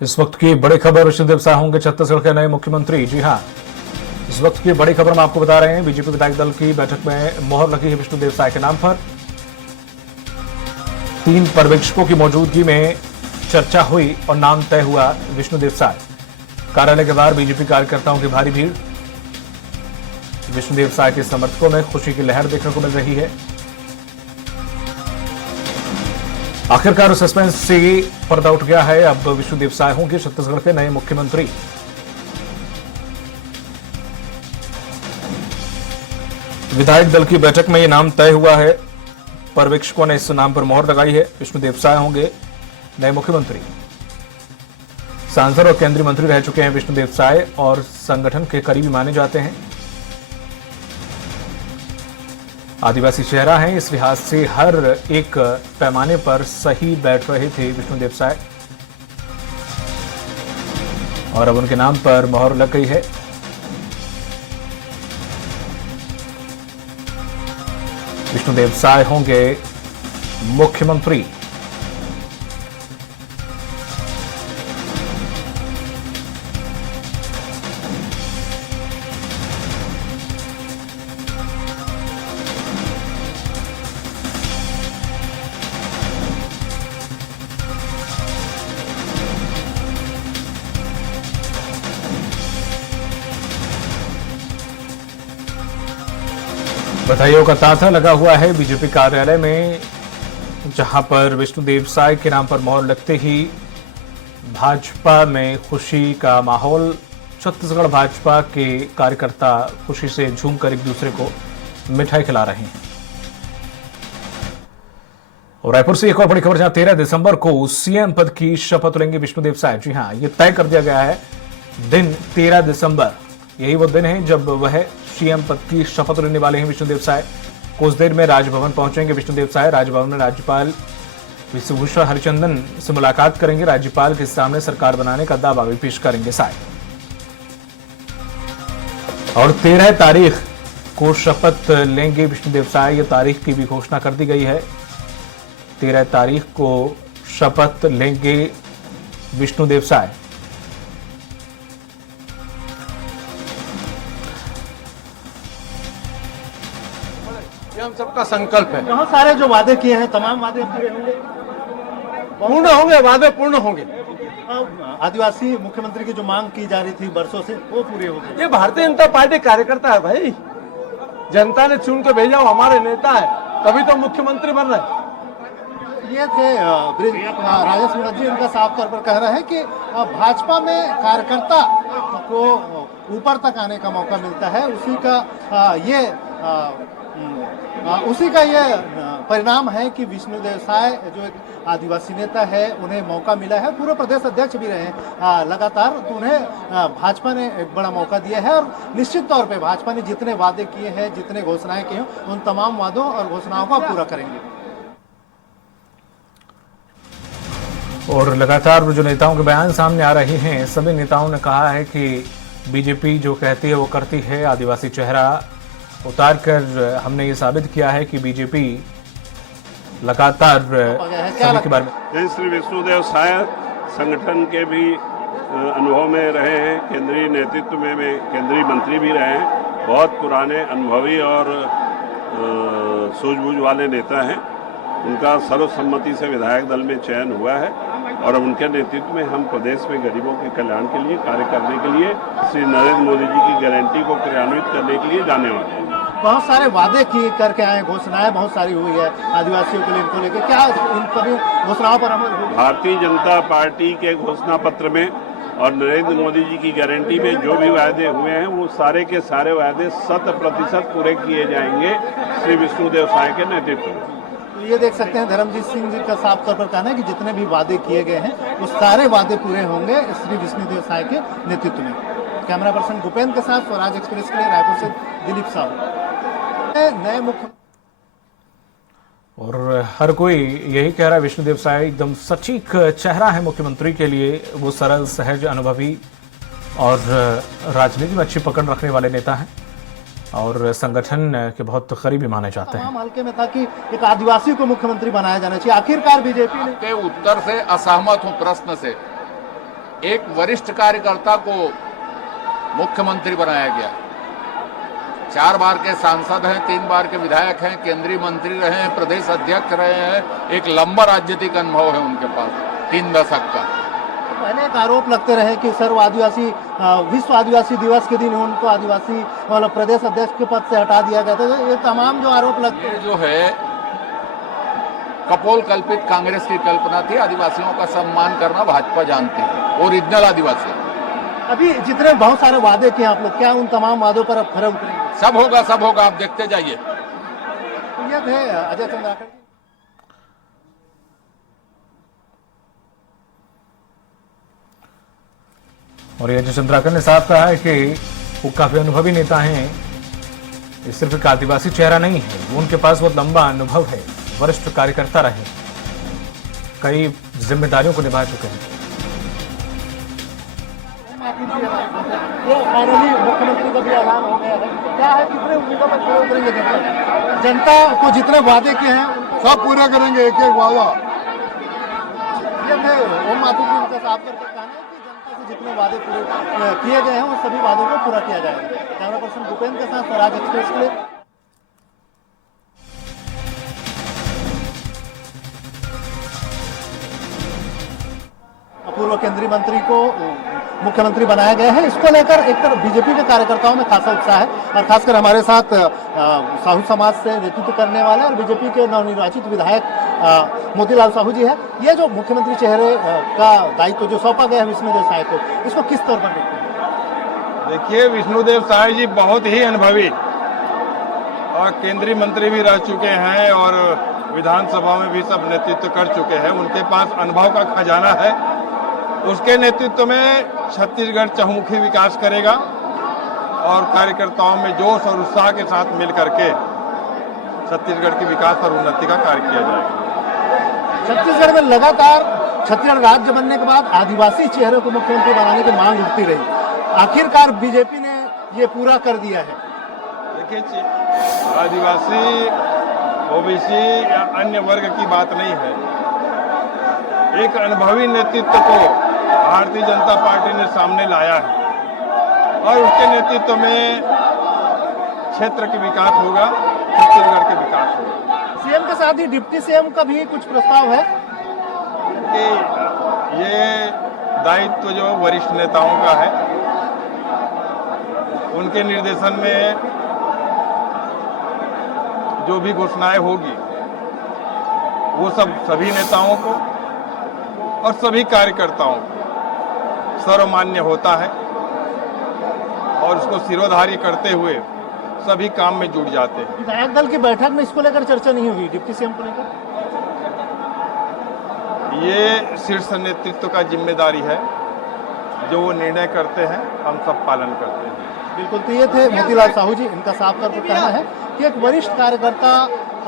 इस वक्त की बड़ी खबर, विष्णुदेव साय होंगे छत्तीसगढ़ के नए मुख्यमंत्री। जी हां, इस वक्त की बड़ी खबर हम आपको बता रहे हैं। बीजेपी विधायक दल की बैठक में मोहर लगी है विष्णुदेव साय के नाम पर। 3 पर्यवेक्षकों की मौजूदगी में चर्चा हुई और नाम तय हुआ विष्णुदेव साय। कार्यालय के बाहर बीजेपी कार्यकर्ताओं की भारी भीड़। विष्णुदेव साय के समर्थकों में खुशी की लहर देखने को मिल रही है। आखिरकार सस्पेंस से पर्दा उठ गया है। अब विष्णुदेव साय होंगे छत्तीसगढ़ के नए मुख्यमंत्री। विधायक दल की बैठक में यह नाम तय हुआ है। पर्यवेक्षकों ने इस नाम पर मोहर लगाई है। विष्णुदेव साय होंगे नए मुख्यमंत्री। सांसद और केंद्रीय मंत्री रह चुके हैं विष्णुदेव साय और संगठन के करीबी माने जाते हैं। आदिवासी चेहरा है, इस लिहाज से हर एक पैमाने पर सही बैठ रहे थे विष्णुदेव साय और अब उनके नाम पर मोहर लग गई है। विष्णुदेव साय होंगे मुख्यमंत्री। बधाइयों का तांता लगा हुआ है बीजेपी कार्यालय में, जहां पर विष्णुदेव साय के नाम पर मोहर लगते ही भाजपा में खुशी का माहौल। छत्तीसगढ़ भाजपा के कार्यकर्ता खुशी से झूमकर एक दूसरे को मिठाई खिला रहे हैं। और रायपुर से एक और बड़ी खबर, जहां 13 दिसंबर को सीएम पद की शपथ लेंगे विष्णुदेव साय। जी हां, यह तय कर दिया गया है। दिन 13 दिसंबर, यही वो दिन है जब वह सीएम पद की शपथ लेने वाले हैं विष्णुदेव साय। कुछ देर में राजभवन पहुंचेंगे विष्णुदेव साय। राजभवन में राज्यपाल विश्वभूषण हरिचंदन से मुलाकात करेंगे। राज्यपाल के सामने सरकार बनाने का दावा भी पेश करेंगे साय। और 13 तारीख को शपथ लेंगे विष्णुदेव साय। यह तारीख की भी घोषणा कर दी गई है। 13 तारीख को शपथ लेंगे विष्णुदेव साय। ये हम सबका संकल्प है। बहुत सारे जो वादे किए हैं तमाम वादे पूरे होंगे, पूर्ण होंगे, वादे पूर्ण होंगे। आदिवासी मुख्यमंत्री की जो मांग की जा रही थी बरसों से, वो पूरे हो गए। ये भारतीय जनता पार्टी कार्यकर्ता है भाई, जनता ने चुन के भेजा, वो हमारे नेता है, तभी तो मुख्यमंत्री बन रहे हैं। ये थे राजेश मीणा जी। इनका साफ तौर पर कह रहा है कि भाजपा में कार्यकर्ता को ऊपर तक आने का मौका मिलता है, उसी का ये परिणाम है कि विष्णुदेव साय जो एक आदिवासी नेता है, उन्हें मौका मिला है। पूर्व प्रदेश अध्यक्ष भी रहे लगातार, तो उन्हें भाजपा ने एक बड़ा मौका दिया है। और निश्चित तौर पे भाजपा ने जितने वादे किए हैं, जितने घोषणाएं की हैं, उन तमाम वादों और घोषणाओं को पूरा करेंगे। और लगातार जो नेताओं के बयान सामने आ रहे हैं, सभी नेताओं ने कहा है कि बीजेपी जो कहती है वो करती है। आदिवासी चेहरा उतार कर हमने ये साबित किया है कि बीजेपी लगातार सभी के बारे में। श्री विष्णुदेव साय संगठन के भी अनुभव में रहे हैं, केंद्रीय नेतृत्व में केंद्रीय मंत्री भी रहे हैं। बहुत पुराने अनुभवी और सूझबूझ वाले नेता हैं। उनका सर्वसम्मति से विधायक दल में चयन हुआ है और अब उनके नेतृत्व में हम प्रदेश में गरीबों के कल्याण के लिए कार्य करने के लिए श्री नरेंद्र मोदी जी की गारंटी को क्रियान्वित करने के लिए जाने वाले हैं। बहुत सारे वादे किए करके आए, घोषणाएं बहुत सारी हुई है आदिवासियों के लिए, इनको लेकर क्या इन सभी घोषणाओं पर अमल होगा? भारतीय जनता पार्टी के घोषणा पत्र में और नरेंद्र मोदी जी की गारंटी में जो भी वायदे हुए हैं, वो सारे के सारे वायदे 100% पूरे किए जाएंगे श्री विष्णुदेव साय के नेतृत्व में। तो ये देख सकते हैं धर्मजीत सिंह जी का साफ तौर पर कहना है कि जितने भी वादे किए गए हैं, वो सारे वादे पूरे होंगे श्री विष्णुदेव साय के नेतृत्व में। कैमरा पर्सन भूपेंद्र के साथ स्वराज एक्सप्रेस के लिए रायपुर से दिलीप साहू। नए मुख्य और हर कोई यही कह रहा है विष्णुदेव साय एकदम सटीक चेहरा है मुख्यमंत्री के लिए। वो सरल, सहज, अनुभवी और राजनीति में अच्छी पकड़ रखने वाले नेता हैं और संगठन के बहुत करीबी माने जाते हैं। तमाम हल्के में था कि एक आदिवासी को मुख्यमंत्री बनाया जाना चाहिए। आखिरकार बीजेपी ने के उत्तर से असहमत हूं, प्रश्न से एक वरिष्ठ कार्यकर्ता को मुख्यमंत्री बनाया गया। 4 बार के सांसद हैं, 3 बार के विधायक हैं, केंद्रीय मंत्री रहे हैं, प्रदेश अध्यक्ष रहे हैं, एक लंबा राजनीतिक अनुभव है उनके पास 3 दशक का। पहले एक आरोप लगते रहे कि सर्व आदिवासी विश्व आदिवासी दिवस के दिन उनको आदिवासी मतलब प्रदेश अध्यक्ष के पद से हटा दिया गया था। ये तमाम जो आरोप लगते ये जो है कपोल कल्पित कांग्रेस की कल्पना थी। आदिवासियों का सम्मान करना भाजपा जानती है, ओरिजिनल आदिवासी। अभी जितने बहुत सारे वादे किए आप लोग, क्या उन तमाम वादों पर अब खरे उतरेंगे? सब होगा, आप देखते जाइए। तो ये थे अजय चंद्राकर जी। और ये अजय चंद्राकर ने साफ कहा है कि वो काफी अनुभवी नेता हैं। ये सिर्फ एक आदिवासी चेहरा नहीं है, वो उनके पास बहुत लंबा अनुभव है, वरिष्ठ कार्यकर्ता रहे, कई जिम्मेदारियों को निभा चुके हैं। ये फाइनली मुख्यमंत्री का भी ऐलान हो गया है। क्या है, कितने उम्मीदों पर खरे उतरेंगे? जनता को जितने वादे किए हैं सब पूरा करेंगे, एक एक वादा। ये थे ओम माथुर जी, उनका साफ करके कहना है कि जनता से जितने वादे पूरे किए गए हैं उन सभी वादों को पूरा किया जाएगा। कैमरा पर्सन भूपेंद्र के साथ स्वराज एक्सप्रेस के लिए। पूर्व केंद्रीय मंत्री को मुख्यमंत्री बनाया गया है। इसको लेकर एक तरफ बीजेपी के कार्यकर्ताओं में खासा उत्साह है और खासकर हमारे साथ साहू समाज से नेतृत्व करने वाले और बीजेपी के नवनिर्वाचित विधायक मोतीलाल साहू जी है। ये जो मुख्यमंत्री चेहरे का दायित्व जो सौंपा गया है विष्णुदेव साय को, इसको किस तौर पर देखते हैं? देखिए, विष्णुदेव साय जी बहुत ही अनुभवी और केंद्रीय मंत्री भी रह चुके हैं और विधानसभा में भी सब नेतृत्व कर चुके हैं। उनके पास अनुभव का खजाना है। उसके नेतृत्व में छत्तीसगढ़ चहुमुखी विकास करेगा और कार्यकर्ताओं में जोश और उत्साह के साथ मिल करके छत्तीसगढ़ के विकास और उन्नति का कार्य किया जाएगा। छत्तीसगढ़ में लगातार छत्तीसगढ़ राज्य बनने के बाद आदिवासी चेहरे को मुख्यमंत्री बनाने की मांग उठती रही। आखिरकार बीजेपी ने ये पूरा कर दिया है। देखिए, आदिवासी, ओबीसी या अन्य वर्ग की बात नहीं है। एक अनुभवी नेतृत्व को भारतीय जनता पार्टी ने सामने लाया है और उसके नेतृत्व में क्षेत्र के विकास होगा, छत्तीसगढ़ के विकास होगा। सीएम के साथ ही डिप्टी सीएम का भी कुछ प्रस्ताव है कि ये दायित्व जो वरिष्ठ नेताओं का है, उनके निर्देशन में जो भी घोषणाएं होगी वो सब सभी नेताओं को और सभी कार्यकर्ताओं को सर्वमान्य होता है और उसको सिरोधार्य करते हुए सभी काम में जुट जाते हैं। विधायक दल की बैठक में इसको लेकर चर्चा नहीं हुई, डिप्टी सीएम को लेकर? ये शीर्ष नेतृत्व का जिम्मेदारी है, जो वो निर्णय करते हैं हम सब पालन करते हैं। बिल्कुल। तो ये थे मोतीलाल साहू जी। इनका साफ करके कहना है कि एक वरिष्ठ कार्यकर्ता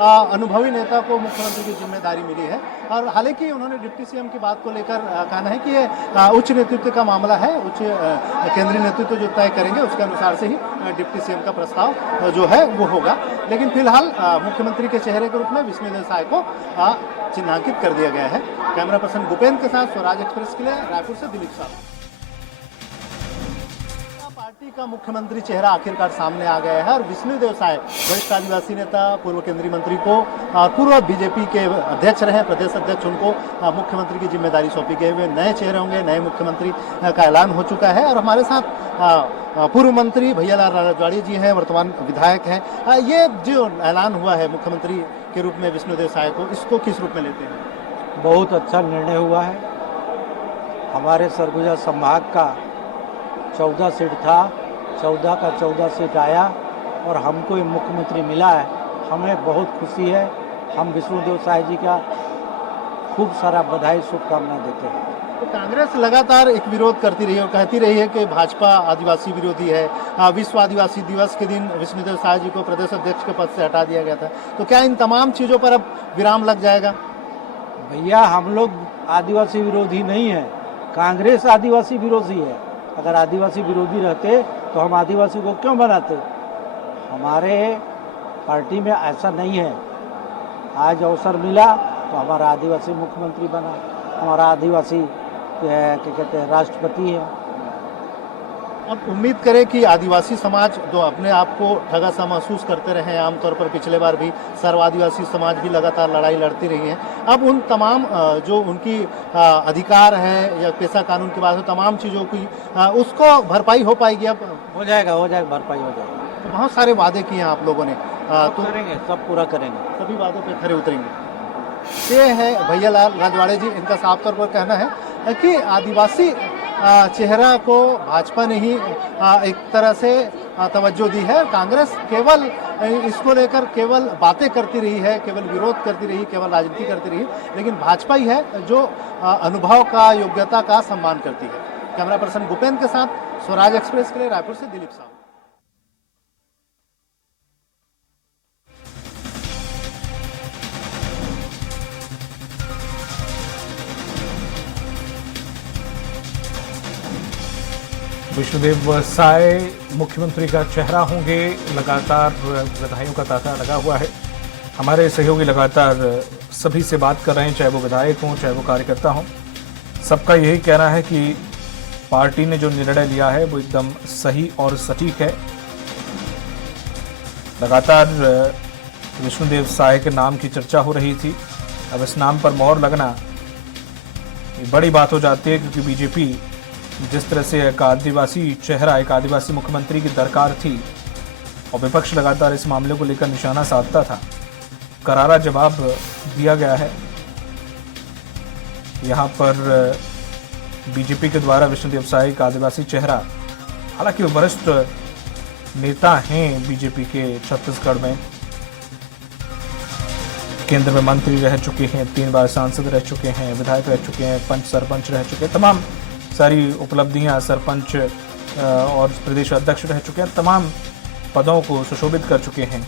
अनुभवी नेता को मुख्यमंत्री की जिम्मेदारी मिली है और हालांकि उन्होंने डिप्टी सीएम की बात को लेकर कहना है कि ये उच्च नेतृत्व का मामला है। उच्च केंद्रीय नेतृत्व जो तय करेंगे उसके अनुसार से ही डिप्टी सीएम का प्रस्ताव जो है वो होगा। लेकिन फिलहाल मुख्यमंत्री के चेहरे के रूप में विष्णुदेव साय को चिन्हांकित कर दिया गया है। कैमरा पर्सन भूपेंद्र के साथ स्वराज एक्सप्रेस के लिए रायपुर से दिलीप साहब। पार्टी का मुख्यमंत्री चेहरा आखिरकार सामने आ गया है और विष्णुदेव साय वरिष्ठ आदिवासी नेता, पूर्व केंद्रीय मंत्री को पूर्व बीजेपी के अध्यक्ष रहे, प्रदेश अध्यक्ष, उनको मुख्यमंत्री की जिम्मेदारी सौंपी गई। वे नए चेहरे होंगे, नए मुख्यमंत्री का ऐलान हो चुका है और हमारे साथ पूर्व मंत्री भैयालाल रजवाड़ी जी हैं, वर्तमान विधायक हैं। ये जो ऐलान हुआ है मुख्यमंत्री के रूप में विष्णुदेव साय को, इसको किस रूप में लेते हैं? बहुत अच्छा निर्णय हुआ है। हमारे सरगुजा संभाग का 14 सीट था, 14 का 14 सीट आया और हमको ये मुख्यमंत्री मिला है। हमें बहुत खुशी है। हम विष्णुदेव साय जी का खूब सारा बधाई, शुभकामना देते हैं। तो कांग्रेस लगातार एक विरोध करती रही और कहती रही है कि भाजपा आदिवासी विरोधी है। विश्व आदिवासी दिवस के दिन विष्णुदेव साय जी को प्रदेश अध्यक्ष के पद से हटा दिया गया था। तो क्या इन तमाम चीज़ों पर अब विराम लग जाएगा? भैया, हम लोग आदिवासी विरोधी नहीं है, कांग्रेस आदिवासी विरोधी है। अगर आदिवासी विरोधी रहते तो हम आदिवासी को क्यों बनाते? हमारे पार्टी में ऐसा नहीं है। आज अवसर मिला तो हमारा आदिवासी मुख्यमंत्री बना, हमारा आदिवासी क्या कहते हैं राष्ट्रपति है। अब उम्मीद करें कि आदिवासी समाज जो अपने आप को ठगा सा महसूस करते रहे हैं, आमतौर पर पिछले बार भी सर्व आदिवासी समाज भी लगातार लड़ाई लड़ती रही है। अब उन तमाम जो उनकी अधिकार है या पेशा कानून की बात है, तमाम चीज़ों की उसको भरपाई हो पाएगी। अब हो जाएगा भरपाई हो जाएगा। तो बहुत सारे वादे किए हैं आप लोगों ने, तो करेंगे, सब पूरा करेंगे, सभी वादों पे खरे उतरेंगे। ये है भैयालाल राजवाड़े जी, इनका साफ तौर पर कहना है कि आदिवासी चेहरा को भाजपा ने ही एक तरह से तवज्जो दी है। कांग्रेस केवल इसको लेकर केवल बातें करती रही है, केवल विरोध करती रही, केवल राजनीति करती रही, लेकिन भाजपा ही है जो अनुभव का, योग्यता का सम्मान करती है। कैमरा पर्सन भूपेंद्र के साथ स्वराज एक्सप्रेस के लिए रायपुर से दिलीप साहू। विष्णुदेव साय मुख्यमंत्री का चेहरा होंगे, लगातार विधायकों का तांता लगा हुआ है। हमारे सहयोगी लगातार सभी से बात कर रहे हैं, चाहे वो विधायक हों चाहे वो कार्यकर्ता हों। सबका यही कहना है कि पार्टी ने जो निर्णय लिया है वो एकदम सही और सटीक है। लगातार विष्णुदेव साय के नाम की चर्चा हो रही थी। अब इस नाम पर मोहर लगना ये बड़ी बात हो जाती है, क्योंकि बीजेपी जिस तरह से एक आदिवासी चेहरा, एक आदिवासी मुख्यमंत्री की दरकार थी और विपक्ष लगातार इस मामले को लेकर निशाना साधता था, करारा जवाब दिया गया है। यहां पर बीजेपी के द्वारा विष्णुदेव साय एक आदिवासी चेहरा, हालांकि वो वरिष्ठ नेता हैं बीजेपी के छत्तीसगढ़ में, केंद्र में मंत्री रह चुके हैं, 3 बार सांसद रह चुके हैं, विधायक रह चुके हैं, पंच सरपंच रह चुके हैं, तमाम सारी उपलब्धियां, सरपंच और प्रदेश अध्यक्ष रह चुके हैं, तमाम पदों को सुशोभित कर चुके हैं।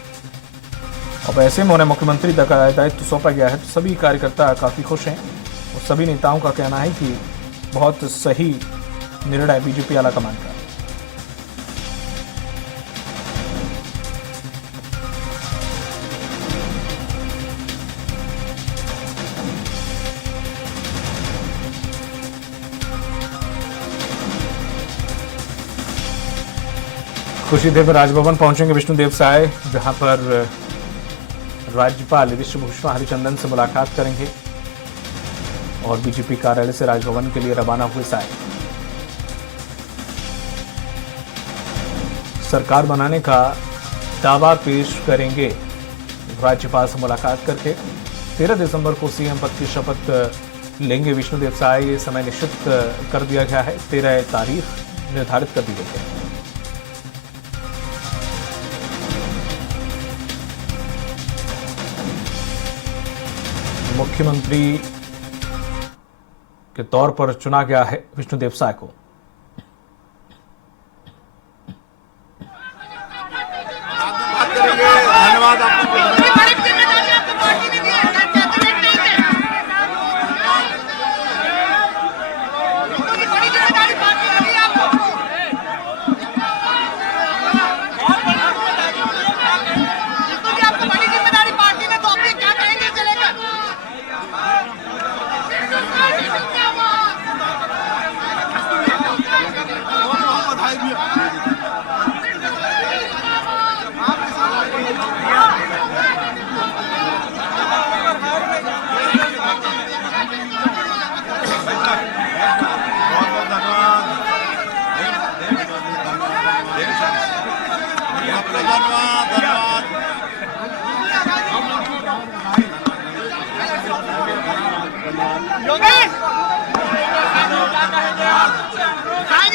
अब ऐसे में उन्हें मुख्यमंत्री का दायित्व सौंपा गया है, तो सभी कार्यकर्ता काफ़ी खुश हैं और सभी नेताओं का कहना है कि बहुत सही निर्णय बीजेपी आलाकमान का। खुशीदेव राजभवन पहुंचेंगे विष्णुदेव साय, जहां पर राज्यपाल विश्वभूषण हरिचंदन से मुलाकात करेंगे और बीजेपी कार्यालय से राजभवन के लिए रवाना हुए साय सरकार बनाने का दावा पेश करेंगे। राज्यपाल से मुलाकात करके 13 दिसंबर को सीएम पद की शपथ लेंगे विष्णुदेव साय। ये समय निश्चित कर दिया गया है, 13 तारीख निर्धारित कर दी गई है। मुख्यमंत्री के तौर पर चुना गया है विष्णुदेव साय को। धन्यवाद आपको।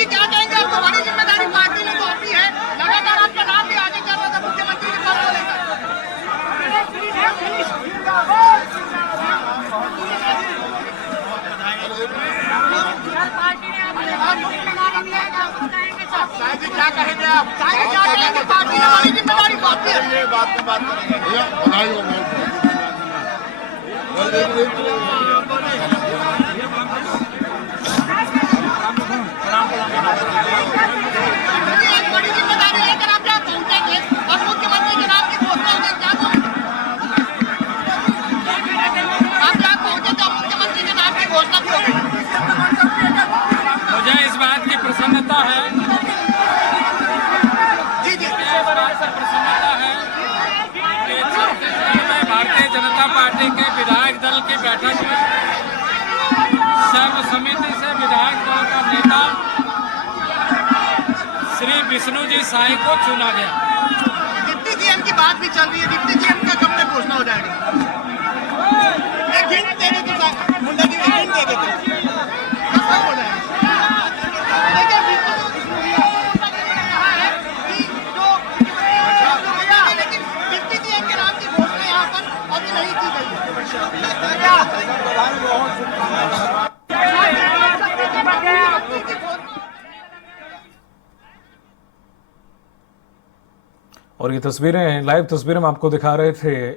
क्या कहेंगे? आपको बड़ी जिम्मेदारी पार्टी ने सौंपी है, लगातार आपका नाम भी आगे चल रहा था मुख्यमंत्री के पद को लेकर। क्या कहेंगे आप? क्या कहेंगे? पार्टी ने बड़ी जिम्मेदारी सौंपी है। बात में बात करेंगे भैया, बधाई हो। बड़ी जिम्मेदारी लेकर आप यहाँ पहुंचेंगे और मुख्यमंत्री के नाम की घोषणा होगी, क्या आप यहाँ पहुंचे तो मुख्यमंत्री के नाम की घोषणा भी होगी। जनता पार्टी के विधायक दल की बैठक में सर्वसम्मति से विधायक दल का नेता श्री विष्णु जी साई को चुना गया। डिप्टी सीएम की बात भी चल रही है, डिप्टी सीएम का कब तक घोषणा हो जाएगा? एक हिंट दे देते हैं, मुंडा जी एक हिंट दे देते हैं, कब तक हो जाएगा? देखिए लेकिन डिप्टी सीएम के नाम की घोषणा यहाँ पर अभी नहीं की गई है। और ये तस्वीरें, लाइव तस्वीरें हम आपको दिखा रहे थे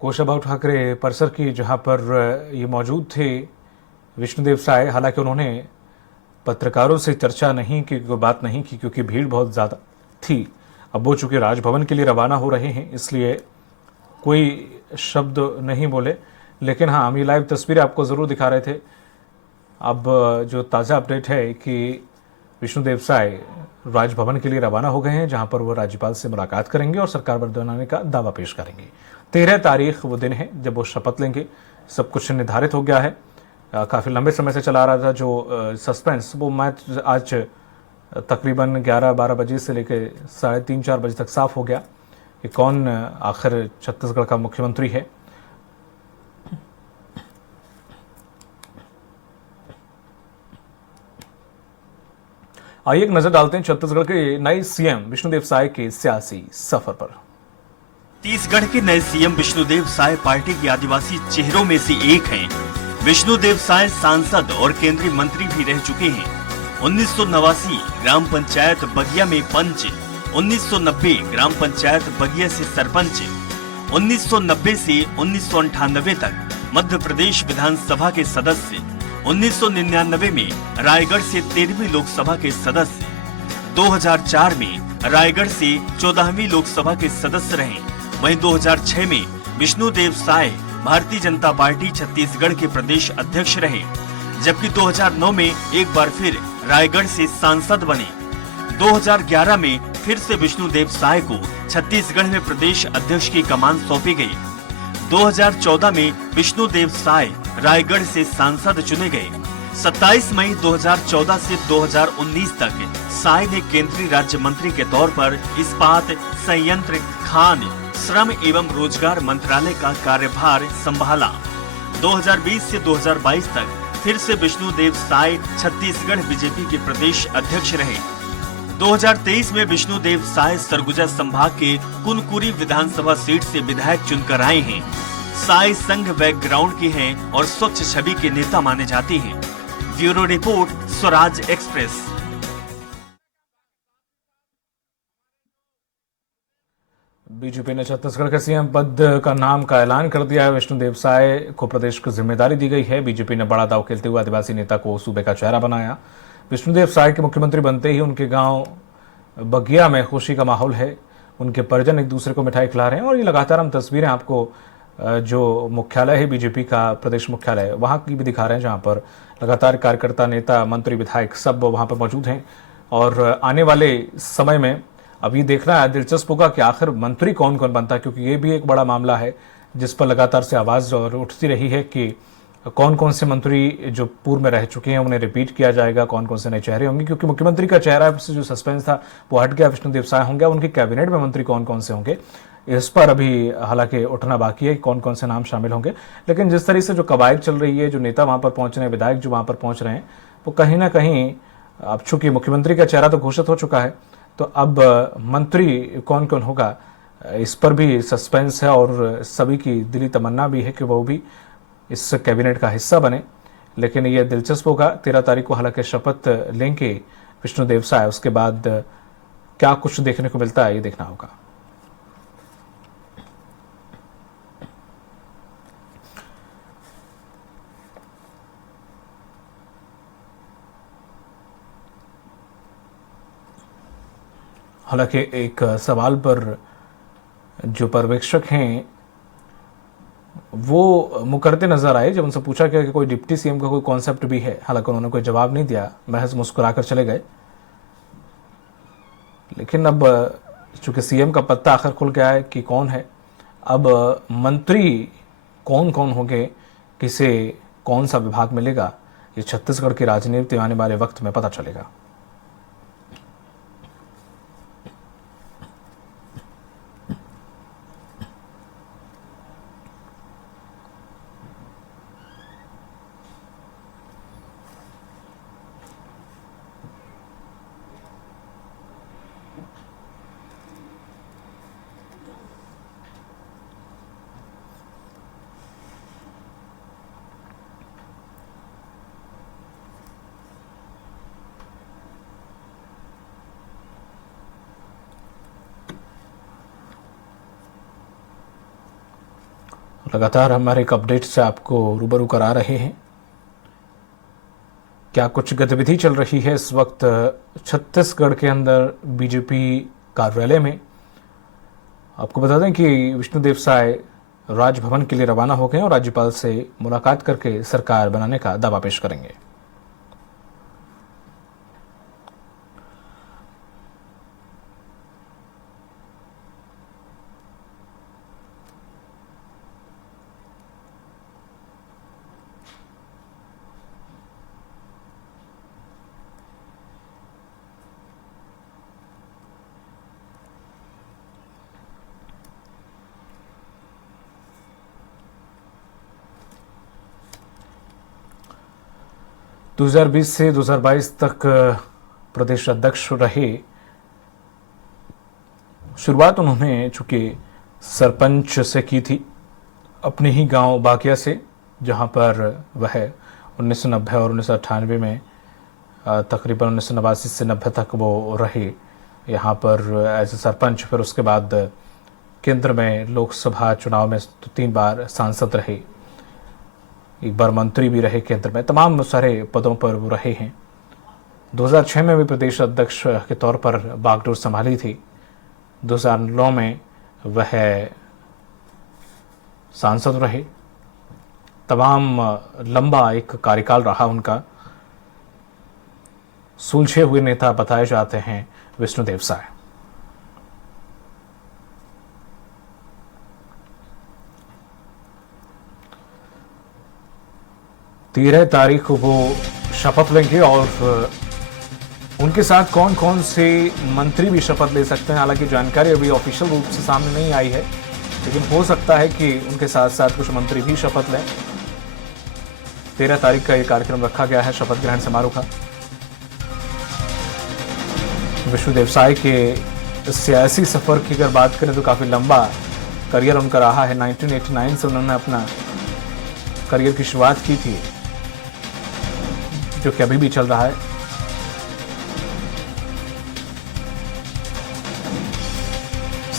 कुशाभाऊ ठाकरे परिसर की, जहां पर ये मौजूद थे विष्णुदेव साय। हालांकि उन्होंने पत्रकारों से चर्चा नहीं की, कोई बात नहीं की, क्योंकि भीड़ बहुत ज़्यादा थी। अब वो चूंकि राजभवन के लिए रवाना हो रहे हैं, इसलिए कोई शब्द नहीं बोले। लेकिन हाँ, हम ये लाइव तस्वीरें आपको ज़रूर दिखा रहे थे। अब जो ताज़ा अपडेट है कि विष्णुदेव साय राजभवन के लिए रवाना हो गए हैं, जहां पर वो राज्यपाल से मुलाकात करेंगे और सरकार बनाने का दावा पेश करेंगे। 13 तारीख वो दिन है जब वो शपथ लेंगे। सब कुछ निर्धारित हो गया है। काफ़ी लंबे समय से चला रहा था जो सस्पेंस, वो मैच आज तकरीबन 11-12 बजे से लेकर 3:30-4 बजे तक साफ हो गया कि कौन आखिर छत्तीसगढ़ का मुख्यमंत्री है। आइए एक नजर डालते हैं छत्तीसगढ़ के नए सीएम विष्णुदेव साय के सियासी सफर पर। छत्तीसगढ़ के नए सीएम विष्णुदेव साय पार्टी के आदिवासी चेहरों में से एक हैं। विष्णुदेव साय सांसद और केंद्रीय मंत्री भी रह चुके हैं। 1989 ग्राम पंचायत बगिया में पंच, 1990 ग्राम पंचायत बगिया से सरपंच, 1990 से 1998 तक मध्य प्रदेश विधानसभा के सदस्य, 1999 में रायगढ़ से 13वीं लोकसभा के सदस्य, 2004 में रायगढ़ से 14वीं लोकसभा के सदस्य रहे। वहीं 2006 में विष्णुदेव साय भारतीय जनता पार्टी छत्तीसगढ़ के प्रदेश अध्यक्ष रहे, जबकि 2009 में एक बार फिर रायगढ़ से सांसद बने। 2011 में फिर से विष्णुदेव साय को छत्तीसगढ़ में प्रदेश अध्यक्ष की कमान सौंपी गई। 2014 में विष्णुदेव साय रायगढ़ से सांसद चुने गए। 27 मई 2014 से 2019 तक साय ने केंद्रीय राज्य मंत्री के तौर पर इस्पात, संयंत्र, खान, श्रम एवं रोजगार मंत्रालय का कार्यभार संभाला। 2020 से 2022 तक फिर से विष्णुदेव साय छत्तीसगढ़ बीजेपी के प्रदेश अध्यक्ष रहे। 2023 में विष्णुदेव साय सरगुजा संभाग के कुनकुरी विधानसभा सीट से विधायक चुनकर आए हैं। साय संघ बैकग्राउंड के हैं और स्वच्छ छवि के नेता माने जाते हैं। Bureau report, Swaraj express. BJP ने छत्तीसगढ़ के सीएम पद का नाम का ऐलान कर दिया है। विष्णुदेव साय को प्रदेश की जिम्मेदारी दी गई है। बीजेपी ने बड़ा दांव खेलते हुए आदिवासी नेता को सूबे का चेहरा बनाया। विष्णुदेव साय के मुख्यमंत्री बनते ही उनके गांव बगिया में खुशी का माहौल है। उनके परिजन एक दूसरे को मिठाई खिला रहे हैं और ये लगातार हम तस्वीरें आपको जो मुख्यालय है बीजेपी का प्रदेश मुख्यालय, वहां की भी दिखा रहे हैं, जहां पर लगातार कार्यकर्ता, नेता, मंत्री, विधायक सब वहां पर मौजूद हैं। और आने वाले समय में अब ये देखना है, दिलचस्प होगा कि आखिर मंत्री कौन कौन बनता है, क्योंकि ये भी एक बड़ा मामला है जिस पर लगातार से आवाज़ और उठती रही है कि कौन कौन से मंत्री जो पूर्व में रह चुके हैं उन्हें रिपीट किया जाएगा, कौन कौन से नए चेहरे होंगे। क्योंकि मुख्यमंत्री का चेहरा से जो सस्पेंस था वो हट गया, विष्णुदेव साय होंगे। उनके कैबिनेट में मंत्री कौन कौन से होंगे इस पर अभी हालांकि उठना बाकी है, कौन कौन से नाम शामिल होंगे। लेकिन जिस तरह से जो कवायद चल रही है, जो नेता वहां पर पहुंच रहे हैं, विधायक जो वहां पर पहुंच रहे हैं, वो कहीं ना कहीं अब चूंकि मुख्यमंत्री का चेहरा तो घोषित हो चुका है, तो अब मंत्री कौन कौन होगा इस पर भी सस्पेंस है और सभी की दिली तमन्ना भी है कि वो भी इस कैबिनेट का हिस्सा बने। लेकिन ये दिलचस्प होगा। 13 तारीख को हालांकि शपथ लेंगे विष्णुदेव साय, उसके बाद क्या कुछ देखने को मिलता है ये देखना होगा। हालांकि एक सवाल पर जो पर्यवेक्षक हैं वो मुकरते नजर आए जब उनसे पूछा गया कि कोई डिप्टी सीएम का कोई कॉन्सेप्ट भी है। हालांकि उन्होंने कोई जवाब नहीं दिया, महज मुस्कुराकर चले गए। लेकिन अब चूंकि सीएम का पत्ता आखिर खुल गया है कि कौन है, अब मंत्री कौन कौन होंगे, किसे कौन सा विभाग मिलेगा, ये छत्तीसगढ़ की राजनीति आने वाले वक्त में पता चलेगा। लगातार हमारे एक अपडेट से आपको रूबरू करा रहे हैं। क्या कुछ गतिविधि चल रही है इस वक्त छत्तीसगढ़ के अंदर बीजेपी कार्यालय में। आपको बता दें कि विष्णुदेव साय राजभवन के लिए रवाना हो गए और राज्यपाल से मुलाकात करके सरकार बनाने का दावा पेश करेंगे। दो 2020 से 2022 तक प्रदेश अध्यक्ष रहे। शुरुआत उन्होंने चूंकि सरपंच से की थी, अपने ही गांव बाकिया से, जहां पर वह 1990 और 1998 में तकरीबन 1989 से 90 तक वो रहे यहाँ पर एज ए सरपंच। फिर उसके बाद केंद्र में लोकसभा चुनाव में 3 बार सांसद रहे, एक बार मंत्री भी रहे केंद्र में, तमाम सारे पदों पर वो रहे हैं। 2006 में भी प्रदेश अध्यक्ष के तौर पर बागडोर संभाली थी। 2009 में वह सांसद रहे। तमाम लंबा एक कार्यकाल रहा उनका। सुलझे हुए नेता बताए जाते हैं विष्णुदेव साय। तेरह तारीख को वो शपथ लेंगे और उनके साथ कौन कौन से मंत्री भी शपथ ले सकते हैं। हालांकि जानकारी अभी ऑफिशियल रूप से सामने नहीं आई है, लेकिन हो सकता है कि उनके साथ साथ कुछ मंत्री भी शपथ लें। 13 तारीख का ये कार्यक्रम रखा गया है शपथ ग्रहण समारोह का। विष्णुदेव साय के सियासी सफर की अगर बात करें तो काफी लंबा करियर उनका रहा है। 1989 से उन्होंने अपना करियर की शुरुआत की थी, जो कि अभी भी चल रहा है।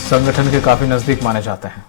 संगठन के काफी नजदीक माने जाते हैं।